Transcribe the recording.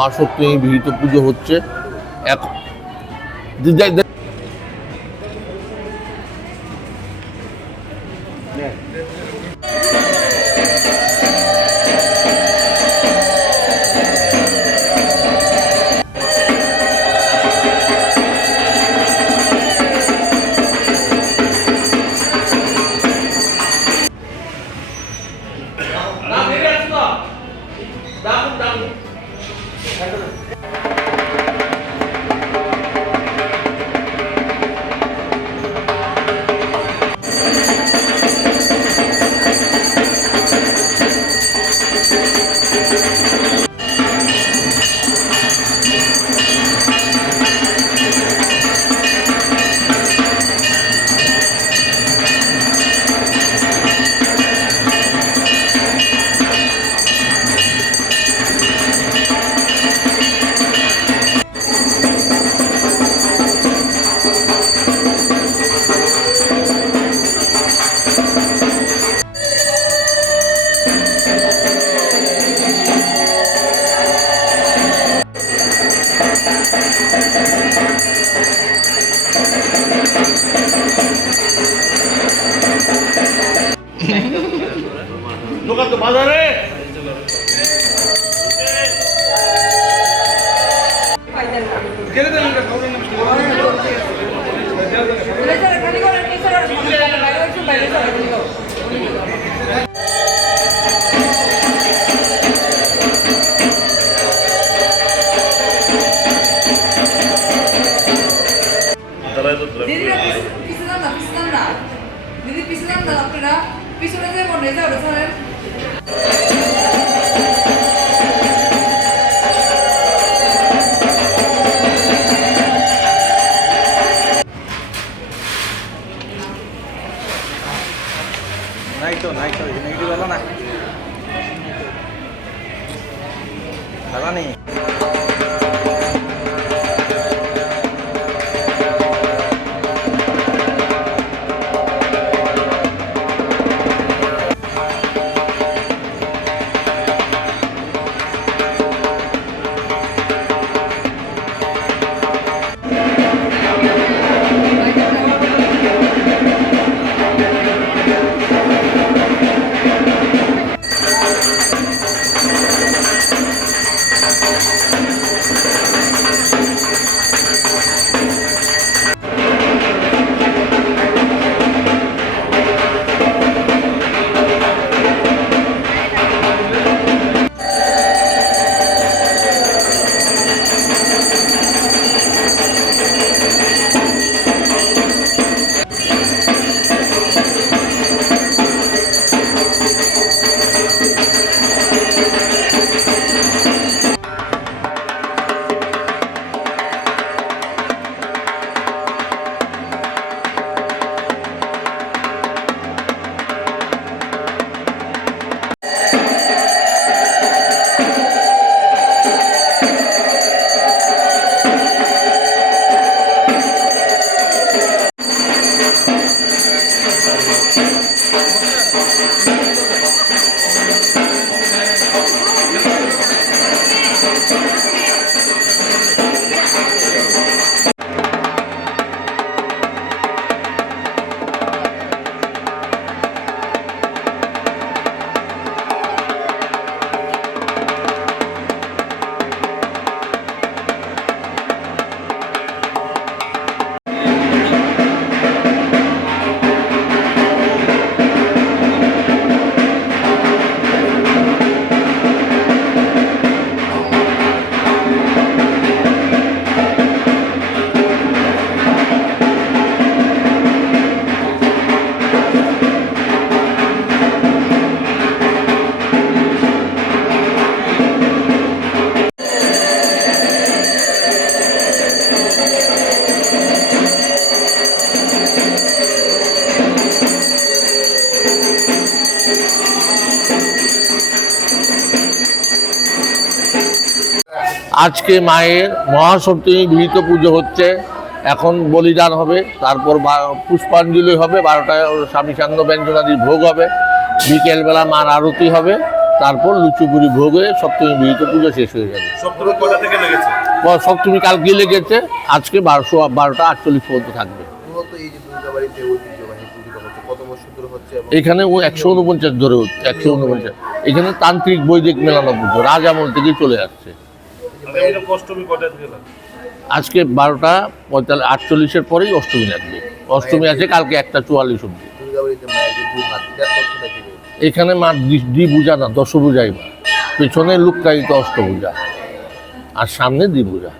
মহাসপ্তমী বিহিত পুজো হচ্ছে। বাজারে দিদি পিছনে আপনারা পিছনে যে মনে যায় ওটা শোনেন। নাই তো নেগেটিভ হলো না ভালো নেই। আজকে মায়ের মহাসপ্তমী বিহিত পুজো হচ্ছে। এখন বলিদান হবে, তারপর পুষ্পাঞ্জলি হবে, 12টায় স্বামী সান্ধ্য ব্যঞ্জনাদির ভোগ হবে, বিকেলবেলা মার আরতি হবে, তারপর লুচুপুরি ভোগ হয়ে সপ্তমী বিহিত পুজো শেষ হয়ে যাবে। সপ্তমী কটা থেকে লেগেছে? সপ্তমী কালকে লেগেছে, আজকে 12:48 পর্যন্ত থাকবে। মূলত এই যে দুর্গাবাড়িতে ঐতিহ্যবাহী পুজোটা হচ্ছে কত বছর ধরে হচ্ছে এবং এখানে ও 149 ধরে হচ্ছে, 149। এখানে তান্ত্রিক বৈদিক মেলানো পুজো রাজ আমল থেকেই চলে আসছে। মানে এরকম অষ্টমী কটা থেকে লাগে? আজকে 12:48 পরেই অষ্টমী লাগবে। অষ্টমী আছে কালকে 1:44 অব্দি। দুর্গাবাড়িতে মায়ের যে দুই হাত এটার তথ্যটা কি বলবো? এখানে মা দ্বিপূজা না, দশভূজাই মা। পেছনে লুক্কায়িত অষ্টভূজা আর সামনে দ্বিপূজা।